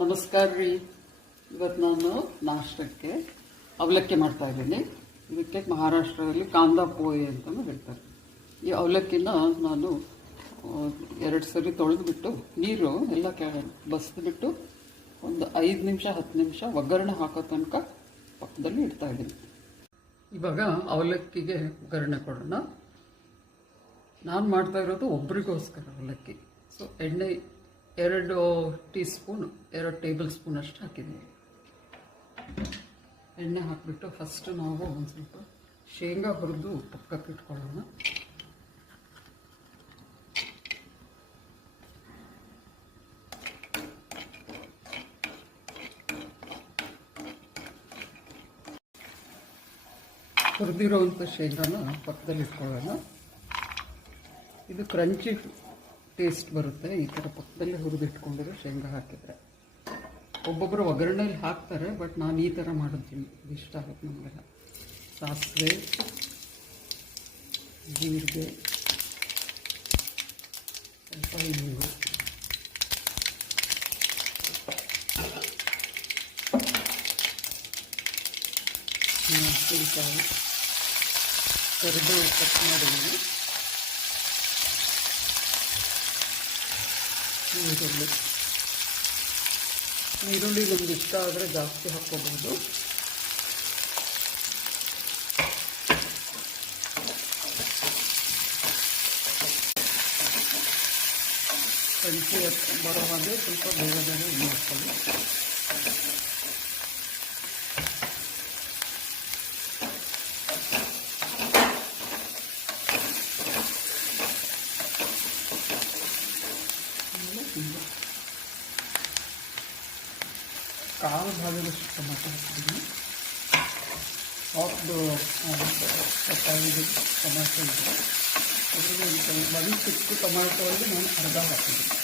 ನಮಸ್ಕಾರ ರೀ. ಇವತ್ತು ನಾನು ನಾಷ್ಟಕ್ಕೆ ಅವಲಕ್ಕಿ ಮಾಡ್ತಾ ಇದ್ದೀನಿ. ಇದಕ್ಕೆ ಮಹಾರಾಷ್ಟ್ರದಲ್ಲಿ ಕಾಂದಾ ಪೋಯಿ ಅಂತಲೂ ಹೇಳ್ತಾರೆ. ಈ ಅವಲಕ್ಕಿನ ನಾನು ಎರಡು ಸರಿ ತೊಳೆದುಬಿಟ್ಟು ನೀರು ಎಲ್ಲ ಕೆ, ಬಸ್ದುಬಿಟ್ಟು ಒಂದು ಐದು ನಿಮಿಷ, ಹತ್ತು ನಿಮಿಷ ಒಗ್ಗರಣೆ ಹಾಕೋ ತನಕ ಪಕ್ಕದಲ್ಲಿ ಇಡ್ತಾ ಇದ್ದೀನಿ. ಇವಾಗ ಅವಲಕ್ಕಿಗೆ ಒಗ್ಗರಣೆ ಕೊಡೋಣ. ನಾನು ಮಾಡ್ತಾ ಇರೋದು ಒಬ್ರಿಗೋಸ್ಕರ ಅವಲಕ್ಕಿ. ಸೊ ಎಣ್ಣೆ ಎರಡು ಟೀ ಸ್ಪೂನ್ ಎರಡು ಟೇಬಲ್ ಸ್ಪೂನ್ ಅಷ್ಟು ಹಾಕಿದ್ದೀನಿ. ಎಣ್ಣೆ ಹಾಕಿಬಿಟ್ಟು ಫಸ್ಟು ನಾವು ಒಂದು ಸ್ವಲ್ಪ ಶೇಂಗಾ ಹುರಿದು ಪಕ್ಕಕ್ಕೆ ಇಟ್ಕೊಳ್ಳೋಣ. ಹುರಿದಿರೋವಂಥ ಶೇಂಗಾನ ಪಕ್ಕದಲ್ಲಿ ಇಟ್ಕೊಳ್ಳೋಣ. ಇದು ಕ್ರಂಚಿ ಟೇಸ್ಟ್ ಬರುತ್ತೆ. ಈ ಥರ ಪಕ್ಕದಲ್ಲಿ ಹುರಿದಿಟ್ಕೊಂಡಿರೋ ಶೇಂಗಾ ಹಾಕಿದರೆ. ಒಬ್ಬೊಬ್ಬರು ಒಗ್ಗರಣೆಯಲ್ಲಿ ಹಾಕ್ತಾರೆ, ಬಟ್ ನಾನು ಈ ಥರ ಮಾಡಿದ್ದೀನಿ ಇಷ್ಟ ಆಗುತ್ತೆ ನಮಗೆಲ್ಲ ಸಾಸಿವೆ, ಜೀರಿಗೆ, ಸ್ವಲ್ಪ ಹಿಂಗು. ಕರಿಬೇವು ಕಟ್ ಮಾಡಿದ್ದೀನಿ. ಈರುಳ್ಳಿ ಈರುಳ್ಳಿ ನಮ್ಗೆ ಇಷ್ಟ ಆದರೆ ಜಾಸ್ತಿ ಹಾಕ್ಕೋಬೋದು. ಕಂಚಿ ಬರೋ ಹಾಗೆ ಸ್ವಲ್ಪ ಬೇಗ ಬೇಗ ಮಾಡ್ಕೊಳ್ಳಿ. ಆಮೇಲೆ ಹಿಂಗೆ ಕಾಲು ಭಾಗದಷ್ಟು ಟೊಮೆಟೊ ಹಾಕಿದ್ದೀನಿ ಹಾಫ್ದು ತರಕಾರಿದು ಟೊಮೆಟೊ ಇದೆ ಅದ್ರಲ್ಲಿ ಒಂದು ಸ್ವಲ್ಪ ಒಂದು ಚಿಕ್ಕ ಟೊಮೆಟೊಲ್ಲಿ ನಾನು ಅರ್ಧ ಹಾಕಿದ್ದೀನಿ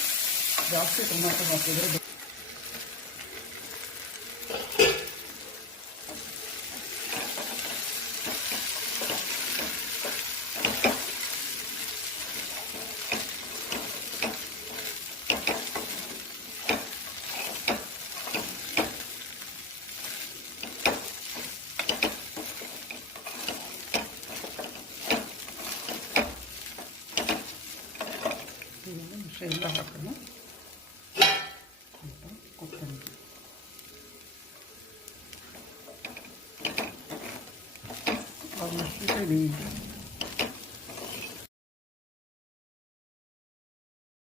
ಜಾಸ್ತಿ ಟೊಮೆಟೊ ಹಾಕಿದರೆ ಬೆ- ಇವಾಗ ಶೇಂಗಾ ಹಾಕೋಣ ಸ್ವಲ್ಪ ಕೊತ್ತಂಬರಿ ಆಲ್ಮೋಸ್ಟ್ ರೆಡಿ ಇದೆ